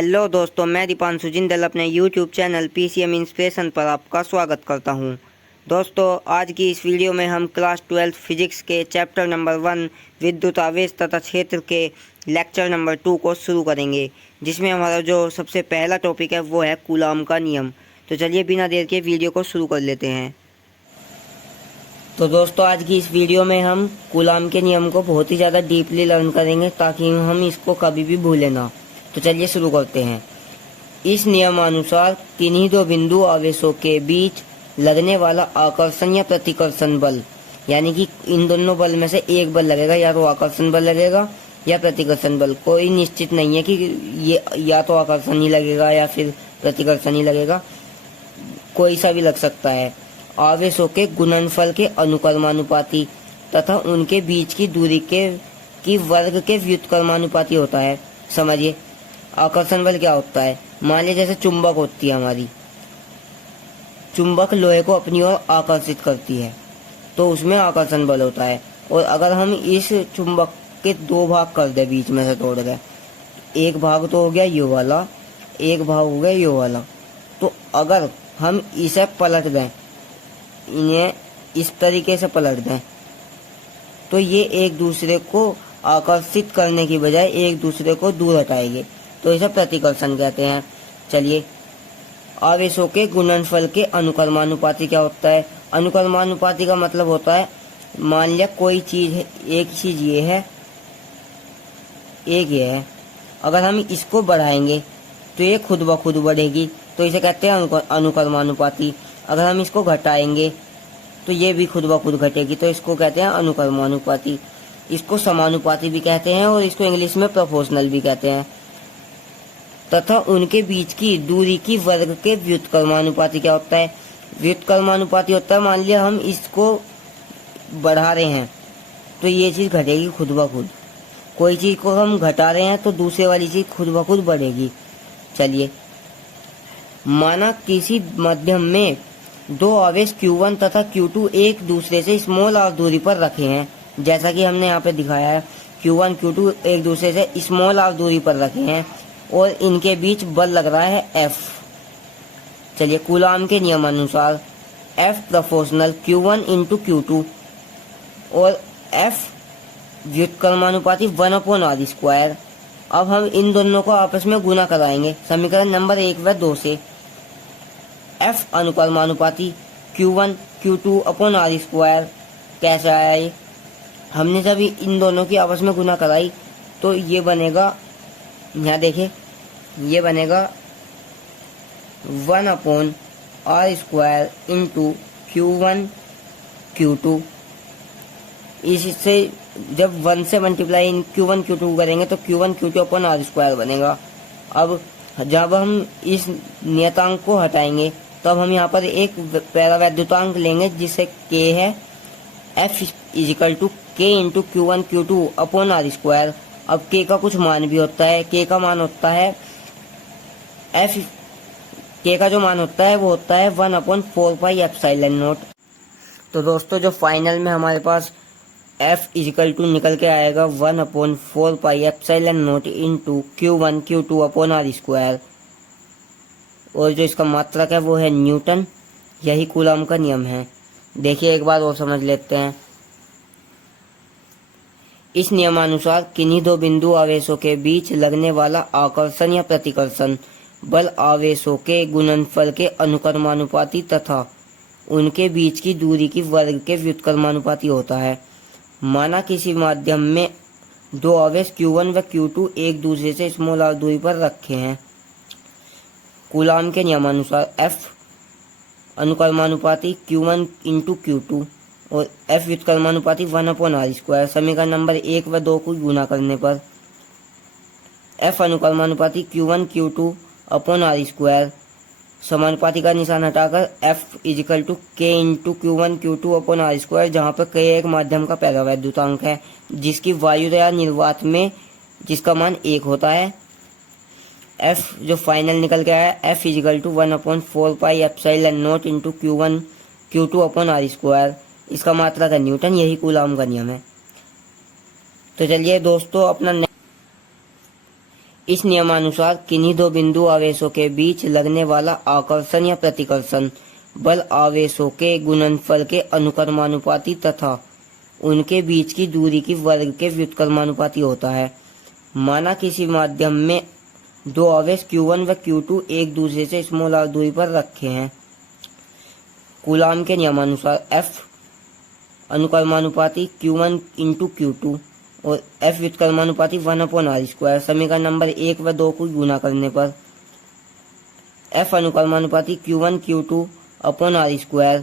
Hello दोस्तों, मैं दीपांशु जिंदल अपने यूट्यूब चैनल पीसीएम इंस्पिरेशन पर आपका स्वागत करता हूं। दोस्तों, आज की इस वीडियो में हम क्लास 12 फिजिक्स के चैप्टर नंबर 1 विद्युत आवेश तथा क्षेत्र के लेक्चर नंबर 2 को शुरू करेंगे, जिसमें हमारा जो सबसे पहला टॉपिक है वो है कूलाम का नियम। तो चलिए बिना देर के वीडियो को शुरू कर लेते हैं। तो दोस्तों, आज की इस वीडियो में हम कूलाम के नियम को बहुत ही ज़्यादा डीपली लर्न करेंगे ताकि हम इसको कभी भी भूलें ना। तो चलिए शुरू करते हैं। इस नियमानुसार किन्हीं दो बिंदु आवेशों के बीच लगने वाला आकर्षण या प्रतिकर्षण बल, यानी कि इन दोनों बल में से एक बल लगेगा, या तो आकर्षण बल लगेगा या प्रतिकर्षण बल। कोई निश्चित नहीं है कि ये या तो आकर्षण ही लगेगा या फिर प्रतिकर्षण ही लगेगा, कोई सा भी लग सकता है। आवेशों के गुणनफल के अनुक्रमानुपाती तथा उनके बीच की दूरी की वर्ग के व्युत्क्रमानुपाती होता है। समझिए, आकर्षण बल क्या होता है। मान लीजिए जैसे चुंबक होती है, हमारी चुंबक लोहे को अपनी ओर आकर्षित करती है, तो उसमें आकर्षण बल होता है। और अगर हम इस चुंबक के दो भाग कर दे, बीच में से तोड़ दे, एक भाग तो हो गया ये वाला, एक भाग हो गया ये वाला, तो अगर हम इसे पलट दें, इन्हें इस तरीके से पलट दें, तो ये एक दूसरे को आकर्षित करने की बजाय एक दूसरे को दूर हटाएंगे, तो इसे प्रतिकर्षण कहते हैं। चलिए, आवेशों के गुणनफल के अनुक्रमानुपाती क्या होता है। अनुक्रमानुपाती का मतलब होता है, मान लिया कोई चीज है, एक चीज ये है, एक ये है, अगर हम इसको बढ़ाएंगे तो ये खुद ब खुद बढ़ेगी, तो इसे कहते हैं अनुक्रमानुपाती। अगर हम इसको घटाएंगे तो ये भी खुद ब खुद घटेगी, तो इसको कहते हैं अनुक्रमानुपाती। इसको समानुपाती भी कहते हैं और इसको इंग्लिश में प्रोपोर्शनल भी कहते हैं। तथा उनके बीच की दूरी की वर्ग के व्युत्क्रमानुपाती क्या होता है। व्युत्क्रमानुपाती होता है, मान लिया हम इसको बढ़ा रहे हैं तो ये चीज घटेगी खुद ब खुद, कोई चीज को हम घटा रहे हैं तो दूसरे वाली चीज खुद ब खुद बढ़ेगी। चलिए, माना किसी माध्यम में दो आवेश Q1 तथा Q2 एक दूसरे से स्मॉल r दूरी पर रखे हैं, जैसा कि हमने यहाँ पे दिखाया है। Q1 Q2 एक दूसरे से स्मॉल r दूरी पर रखे हैं और इनके बीच बल लग रहा है F। चलिए, कूलाम के नियमानुसार F proportional Q1 into Q2 और F व्युत्क्रमानुपाती 1/r²। अब हम इन दोनों को आपस में गुना कराएंगे समीकरण नंबर 1 व 2 से। F अनुक्रमानुपाती Q1 Q2/r²। कैसे आया ये, हमने जब इन दोनों की आपस में गुना कराई तो ये बनेगा, यहाँ देखिए, ये बनेगा 1/r² इंटू Q1 Q2। इससे जब 1 से मल्टीप्लाई Q1 Q2 करेंगे तो Q1 Q2/r² बनेगा। अब जब हम इस नियतांक को हटाएंगे तब हम यहाँ पर एक पैरावैद्युतांक लेंगे जिसे K है। F = K into Q1 Q2/r²। अब K का कुछ मान भी होता है, K का मान होता है K का जो मान होता है वो होता है 1/4πε0। तो दोस्तों, जो फाइनल में हमारे पास F = निकल के आएगा 1/4πε0 इंटू Q1 Q2/r²। और जो इसका मात्रक है वो है न्यूटन। यही कूलाम का नियम है। देखिए, एक बार और समझ लेते हैं। इस नियमानुसार किन्हीं दो बिंदु आवेशों के बीच लगने वाला आकर्षण या प्रतिकर्षण बल आवेशों के गुणनफल के अनुक्रमानुपाती तथा उनके बीच की दूरी की वर्ग के व्युत्क्रमानुपाती होता है। माना किसी माध्यम में दो आवेश Q1 व Q2 एक दूसरे से स्मॉल r दूरी पर रखे हैं। कूलाम के नियमानुसार F अनुक्रमानुपाती Q1 इंटू Q2 और F व्युत्क्रमानुपाती 1/r²। समीकरण नंबर 1 व 2 को गुना करने पर F अनुक्रमानुपाती Q1 Q2/r²। समानुपाती का निशान हटाकर F = K into Q1 Q2/r², जहाँ पर K एक माध्यम का पैरावैद्युतांक है जिसकी वायु या निर्वात में जिसका मान 1 होता है। F जो फाइनल निकल के आया, F = 1/4πε0 इंटू Q1 Q2/r²। इसका मात्रक है न्यूटन। यही कूलाम का नियम है। तो चलिए दोस्तों, अपना इस नियमानुसार किन्हीं दो बिंदु आवेशों के बीच लगने वाला आकर्षण या प्रतिकर्षण बल आवेशों के गुणनफल के अनुक्रमानुपाती तथा उनके बीच की दूरी की वर्ग के व्युत्क्रमानुपाती होता है। माना किसी माध्यम में दो आवेश Q1 व Q2 एक दूसरे से स्मॉल r दूरी पर रखे हैं। कूलाम के नियमानुसार F अनुक्रमानुपाती Q1 इंटू Q2 और F व्युत्क्रमानुपाती 1/r²। समीकरण नंबर 1 व 2 को गुणा करने पर F अनुक्रमानुपाती Q1 Q2 upon r²।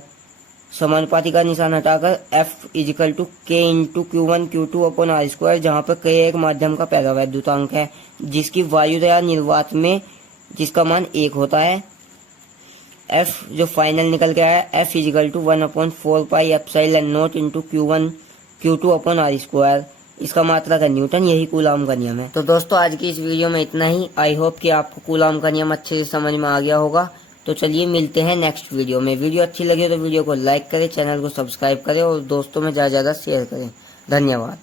समानुपाती का निशान हटाकर F is equal to K into Q1 Q2 upon r², जहाँ पर K एक माध्यम का पैरावैद्युतांक है जिसकी वायु या निर्वात में जिसका मान 1 होता है। F जो फाइनल निकल के आया F is equal to 1/4πε0 into Q1 Q2 upon r²। इसका मात्रक है न्यूटन। यही कूलाम का नियम है। तो दोस्तों आज की इस वीडियो में इतना ही। आई होप कि आपको कूलाम का नियम अच्छे से समझ में आ गया होगा। तो चलिए मिलते हैं नेक्स्ट वीडियो में। वीडियो अच्छी लगी तो वीडियो को लाइक करें, चैनल को सब्सक्राइब करें और दोस्तों में ज़्यादा से ज़्यादा शेयर करें। धन्यवाद।